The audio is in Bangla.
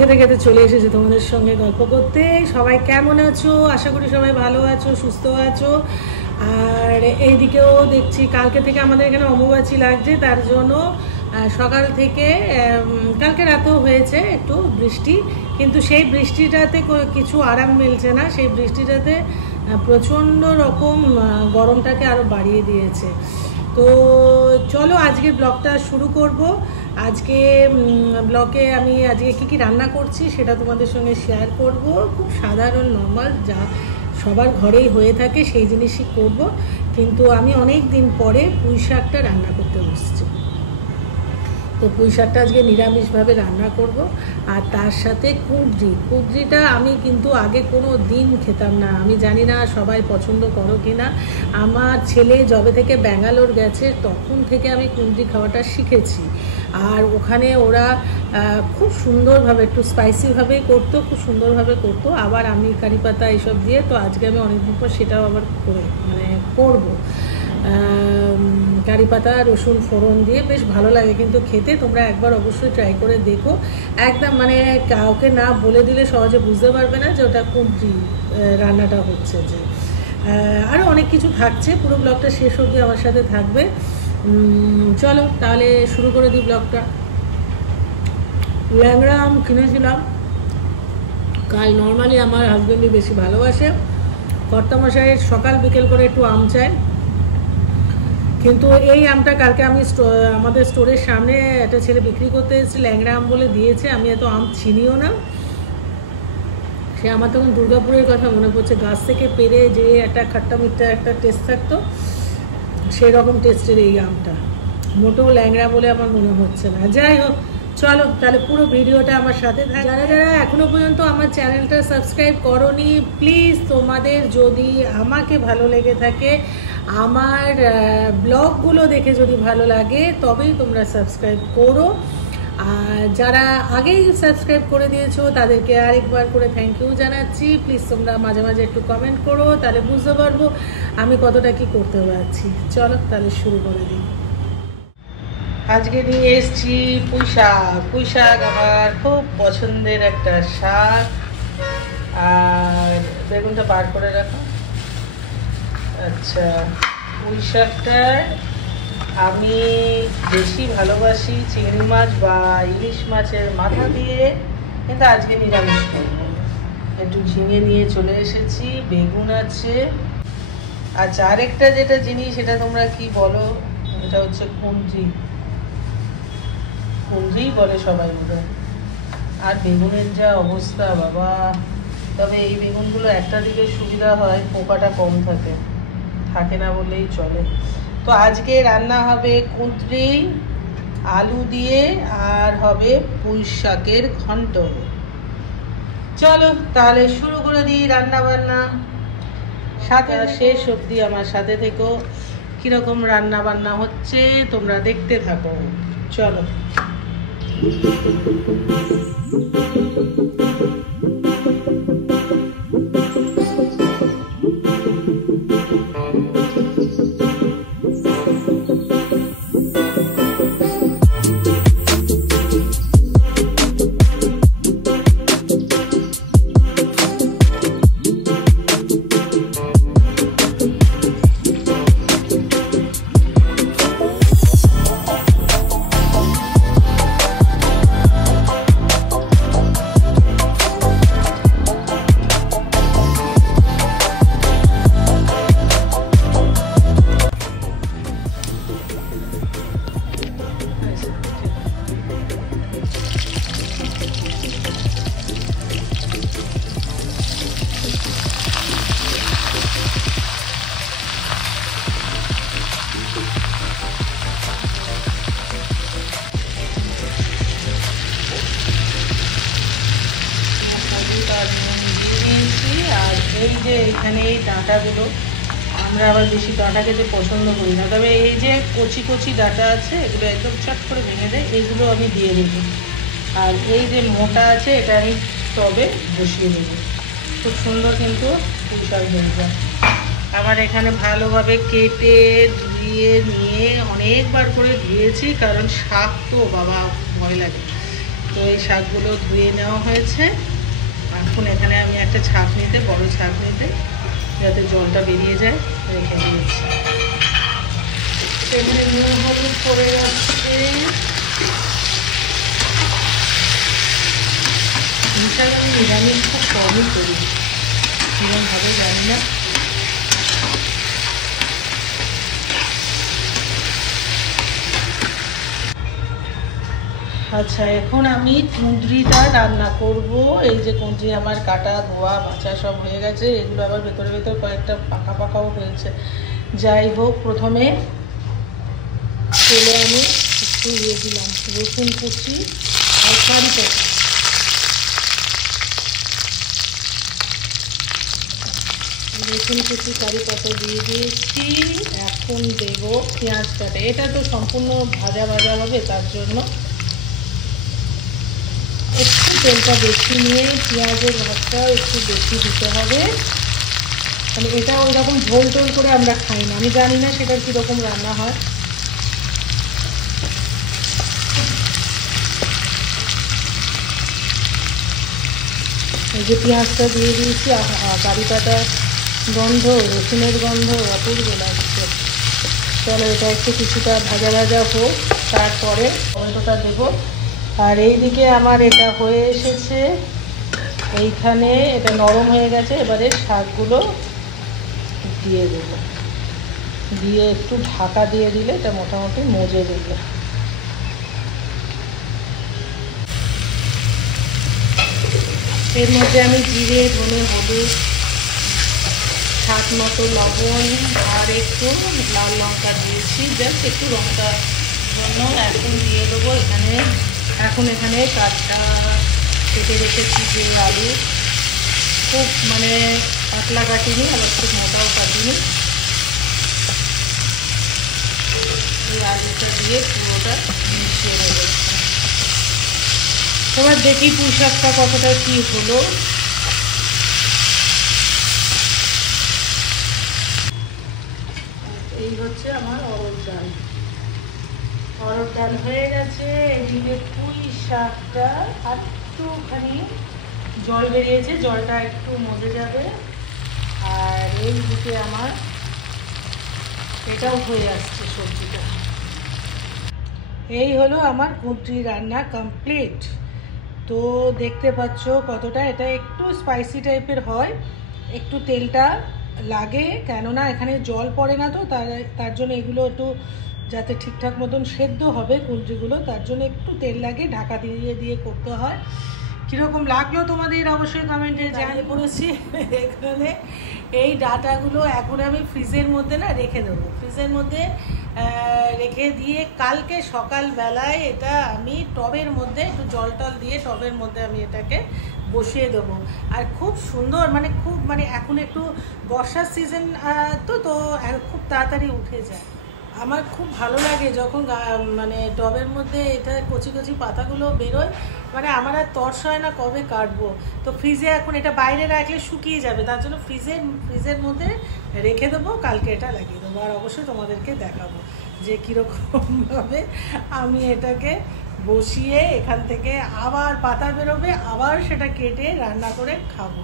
খেতে খেতে চলে এসেছে তোমাদের সঙ্গে গল্প করতে। সবাই কেমন আছো? আশা করি সবাই ভালো আছো, সুস্থ আছো। আর এইদিকেও দেখছি কালকে থেকে আমাদের এখানে অম্বুবাচী লাগছে, তার জন্য সকাল থেকে কালকে রাতেও হয়েছে একটু বৃষ্টি, কিন্তু সেই বৃষ্টিটাতে কিছু আরাম মিলছে না। সেই বৃষ্টিটাতে প্রচণ্ড রকম গরমটাকে আরও বাড়িয়ে দিয়েছে। তো চলো আজকের ব্লগটা শুরু করব। আজকে ব্লগে আমি আজকে কী রান্না করছি সেটা তোমাদের সঙ্গে শেয়ার করব। খুব সাধারণ নর্মাল যা সবার ঘরেই হয়ে থাকে সেই জিনিসই করব, কিন্তু আমি অনেক দিন পরে পুঁই শাকটা রান্না করতে বসছি। তো পুঁই শাকটা আজকে নিরামিষভাবে রান্না করব। আর তার সাথে কুঁদরিটা আমি কিন্তু আগে কোনো দিন খেতাম না। আমি জানি না সবাই পছন্দ করো কি না। আমার ছেলে যবে থেকে ব্যাঙ্গালোর গেছে তখন থেকে আমি কুঁদরি খাওয়াটা শিখেছি। আর ওখানে ওরা খুব সুন্দরভাবে একটু স্পাইসিভাবেই করতো, খুব সুন্দরভাবে করতো, আবার আমি কারি পাতা এইসব দিয়ে। তো আজকে আমি অনেকদিন পর সেটাও আবার করবো। কারি পাতা রসুন ফোড়ন দিয়ে বেশ ভালো লাগে কিন্তু খেতে। তোমরা একবার অবশ্যই ট্রাই করে দেখো। একদম কাউকে না বলে দিলে সহজে বুঝতে পারবে না যে ওটা কুঁদরি রান্নাটা হচ্ছে। যে আরও অনেক কিছু থাকছে, পুরো ব্লগটা শেষ অবধি আমার সাথে থাকবে। চলো তাহলে শুরু করে দিই ব্লগটা। ল্যাংড়া আম কিনেছিলাম কাল। নর্মালি আমার হাজব্যান্ডই বেশি ভালোবাসে, কর্তামশাই সকাল বিকেল করে একটু আম চায়, কিন্তু এই আমটা কালকে আমি আমাদের স্টোরের সামনে একটা ছেলে বিক্রি করতে এসেছে, ল্যাংড়া আম বলে দিয়েছে। আমি এত আম চিনিও না। সে আমার তখন দুর্গাপুরের কথা মনে পড়ছে, গাছ থেকে পেরে যে একটা খাট্টা মিঠা একটা টেস্ট থাকতো, সেরকম টেস্টের এই আমটা। মোটেও ল্যাংড়া বলে আমার মনে হচ্ছে না। যাই হোক, চলো তাহলে পুরো ভিডিওটা আমার সাথে থাকে। যারা যারা এখনো পর্যন্ত আমার চ্যানেলটা সাবস্ক্রাইব করোনি, প্লিজ তোমাদের যদি আমাকে ভালো লেগে থাকে, আমার ব্লগগুলো দেখে যদি ভালো লাগে তবেই তোমরা সাবস্ক্রাইব করো। আর যারা আগেই সাবস্ক্রাইব করে দিয়েছো তাদেরকে আরেকবার করে থ্যাংক ইউ জানাচ্ছি। প্লিজ তোমরা মাঝে মাঝে একটু কমেন্ট করো, তাহলে বুঝতে পারবো আমি কতটা কি করতে পারছি। চলো তাহলে শুরু করে দিই। আজকে নিয়ে এসেছি পুঁই শাক। পুঁই শাক আমার খুব পছন্দের একটা শাক। আর বেগুনটা বার করে রাখো। আচ্ছা, পুঁই শাকটা আমি বেশি ভালোবাসি চিংড়ি মাছ বা ইলিশ মাছের মাথা দিয়ে, কিন্তু আজকে নিরামিষ করবো। একটু ঝিঙে নিয়ে চলে এসেছি, বেগুন আছে। আচ্ছা, আরেকটা যেটা জিনিস সেটা তোমরা কি বলো, এটা হচ্ছে কুঁদরি বলে সবাই বোধহয়। আর বেগুনের যা অবস্থা বাবা! তবে এই বেগুনগুলো একটা দিকে সুবিধা হয়, পোকাটা কম থাকে না বললেই চলে। তো আজকে রান্না হবে কুঁদরি আলু দিয়ে, আর হবে পুঁই শাকের ঘন্ট। চলো তাহলে শুরু করে দিই রান্না বান্না। সাথে শেষ অবধি আমার সাথে থেকো, কিরকম রান্না বান্না হচ্ছে তোমরা দেখতে থাকো। চলো। আর এই যে এখানে এই ডাঁটাগুলো, আমরা আবার বেশি ডাঁটা খেতে পছন্দ করি না, তবে এই যে কচি কচি ডাঁটা আছে এগুলো একদম চট করে ভেঙে দেয়, এইগুলো আমি দিয়ে দেবো। আর এই যে মোটা আছে এটা আমি টবে বসিয়ে দেবো। খুব সুন্দর কিন্তু পুঁই শাক হয়ে যায়। আবার এখানে ভালোভাবে কেটে ধুয়ে নিয়ে অনেকবার করে ধুয়েছি, কারণ শাক তো বাবা ভয় লাগে। তো এই শাকগুলো ধুয়ে নেওয়া হয়েছে। এখন এখানে আমি একটা ছাঁকনিতে, বড় ছাঁকনিতে, যাতে জলটা বেরিয়ে যায়, রেখে দিয়েছি। এখানে নুন হলুদ পড়ে যাচ্ছে। শাক আমি নিরামিষ খুব কমই করি, কিরমভাবে জানি না। আচ্ছা, এখন আমি কুঁদরিটা রান্না করব। এই যে কুঁদরি আমার কাটা ধোয়া বাছা সব হয়ে গেছে, এগুলো আবার ভেতরে ভেতর কয়েকটা পাকা পাকাও হয়েছে। যাই হোক, প্রথমে তেলে আমি একটু দিলাম রসুন কুচি আর কারি পাতা। রসুন কুচি কারি পাতা দিয়ে দিয়েছি। এখন দেব পেঁয়াজ কাটা। এটা তো সম্পূর্ণ ভাজা ভাজা হবে, তার জন্য একটু তেলটা বেশি নিয়ে পেঁয়াজের ভাতটা একটু বেশি দিতে হবে। মানে এটা ওই রকম ঝোল টোল করে আমরা খাই না, আমি জানি না সেটার কীরকম রান্না হয়। এই যে পেঁয়াজটা দিয়ে দিয়েছি, কারি পাতা গন্ধ, রসুনের গন্ধ অপূর্ব লাগছে। চলো এটা একটু কিছুটা ভাজা ভাজা হোক, তারপরে টমেটোটা দেবো। আর এইদিকে আমার এটা হয়ে এসেছে, এইখানে এটা নরম হয়ে গেছে। এবারে শাকগুলো দিয়ে দেবো, দিয়ে একটু ঢাকা দিয়ে দিলে এটা মোটামুটি মজে দেবে। এর মধ্যে আমি জিরে, ধনে, হলুদ, স্বাদ মতো লবণ আর একটু লাল লঙ্কা দিয়েছি, জাস্ট একটু লঙ্কার জন্য। এখন দিয়ে দেবো এখানে কাঁচা কেটে রেখেছি যে আলু, খুব মানে পাতলা কাটিনি, আবার খুব মোটাও কাটিনি। এই আলুটা দিয়ে পুরোটা মিশিয়ে দেবো। এবার দেখি পুঁই শাকটা কতটা কী হলো। এই হচ্ছে আমার অরড় ডাল। অরড় ডাল হয়ে গেছে। এদিকে পুঁই শাকটা একটুখানি জল বেরিয়েছে, জলটা একটু মজে যাবে। আর এইদিকে আমার এটাও হয়ে আসছে সবজিটা। এই হলো আমার কুঁদরি রান্না কমপ্লিট। তো দেখতে পাচ্ছ কতটা এটা একটু স্পাইসি টাইপের হয়, একটু তেলটা লাগে, কেননা এখানে জল পড়ে না, তো তার জন্য এগুলো একটু যাতে ঠিকঠাক মতন সেদ্ধ হবে কুঁদরিগুলো, তার জন্য একটু তেল লাগে, ঢাকা দিয়ে দিয়ে করতে হয়। কীরকম লাগলো তোমাদের অবশ্যই কমেন্টে জানিয়ে পড়েছি। এখানে এই ডাটাগুলো এখন আমি ফ্রিজের মধ্যে রেখে দেবো, ফ্রিজের মধ্যে রেখে দিয়ে কালকে সকালবেলায় এটা আমি টবের মধ্যে একটু জল টল দিয়ে টবের মধ্যে আমি এটাকে বসিয়ে দেবো। আর খুব সুন্দর, মানে এখন একটু বর্ষার সিজন তো খুব তাড়াতাড়ি উঠে যায়। আমার খুব ভালো লাগে যখন মানে টবের মধ্যে এটা কচি কচি পাতাগুলো বেরোয়, মানে আমার আর তর্স হয় না কবে কাটবো। তো ফ্রিজে এখন এটা বাইরে রাখলে শুকিয়ে যাবে, তার জন্য ফ্রিজের মধ্যে রেখে দেবো, কালকে এটা লাগিয়ে দেবো। আর অবশ্যই তোমাদেরকে দেখাবো যে কীরকমভাবে আমি এটাকে বসিয়ে এখান থেকে আবার পাতা বেরোবে, আবার সেটা কেটে রান্না করে খাবো।